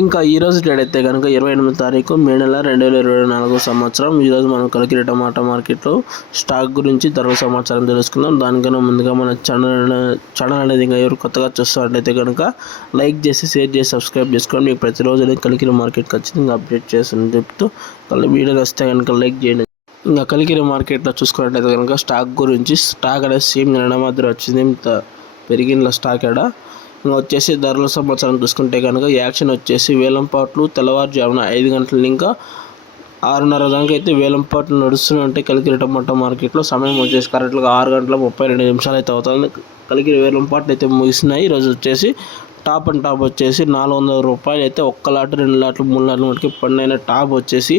ఇంకా ఈరోజు డేట్ అయితే కనుక 28 తారీఖు మే నెల 2024 సంవత్సరం. ఈరోజు మనం కలికిరి టమాటా మార్కెట్లో స్టాక్ గురించి ధరల సమాచారం తెలుసుకుందాం. దానికన్నా ముందుగా మన ఛానల్ అనేది ఇంకా ఎవరు కొత్తగా చూస్తున్నట్లయితే కనుక లైక్ చేసి షేర్ చేసి సబ్స్క్రైబ్ చేసుకోండి. మీకు ప్రతిరోజు కలికిరి మార్కెట్ ఖచ్చితంగా అప్డేట్ చేస్తాను చెప్తూ వీడియోకి వస్తే కనుక లైక్ చేయండి. ఇంకా కలికిరి మార్కెట్లో చూసుకున్నట్లయితే కనుక స్టాక్ గురించి స్టాక్ అనేది సేమ్ నిన్న మాదిరి వచ్చింది, ఇంత పెరిగిన స్టాక్ ఆడ. ఇంకా వచ్చేసి ధరల సమాచారం చూసుకుంటే కనుక యాక్షన్ వచ్చేసి వేలంపాట్లు తెల్లవారుజామున 5 గంటల ఇంకా 6:30 దాకా అయితే వేలంపాట్లు నడుస్తున్నాయి కలికిరి టమాటా మార్కెట్లో. సమయం వచ్చేసి కరెక్ట్గా 6:32 అయితే అవుతుంది. కలికిరి వేలంపాట్లు అయితే ముగిసినాయి. ఈరోజు వచ్చేసి టాప్ అండ్ టాప్ వచ్చేసి 400 రూపాయలు అయితే ఒక్క లాట్ 2 లాట్లు 3 లాట్లు మటుకి పడిన టాప్ వచ్చేసి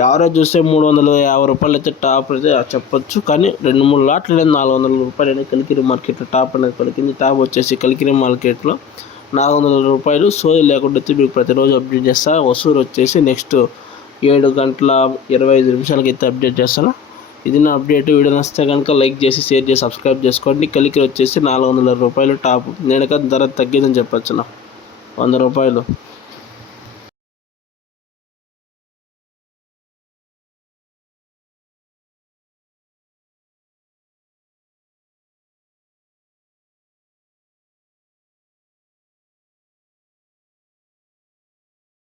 యావరేజ్ చూస్తే 350 రూపాయలు అయితే టాప్ అయితే చెప్పొచ్చు. కానీ 2-3 లాట్లు అనేది 400 రూపాయలు అనేది కలికిరి మార్కెట్లో టాప్ అనేది పలికింది. టాప్ వచ్చేసి కలికిరి మార్కెట్లో 400 రూపాయలు. సోది లేకుండా అయితే మీకు ప్రతిరోజు అప్డేట్ చేస్తా. వసూరు వచ్చేసి నెక్స్ట్ 7:25 అయితే అప్డేట్ చేస్తాను. ఇది నా అప్డేట్. వీడియో నచ్చితే కనుక లైక్ చేసి షేర్ చేసి సబ్స్క్రైబ్ చేసుకోండి. కలికిరి వచ్చేసి 400 రూపాయలు టాప్. నేను ధర తగ్గిందని చెప్పొచ్చు, 100 రూపాయలు.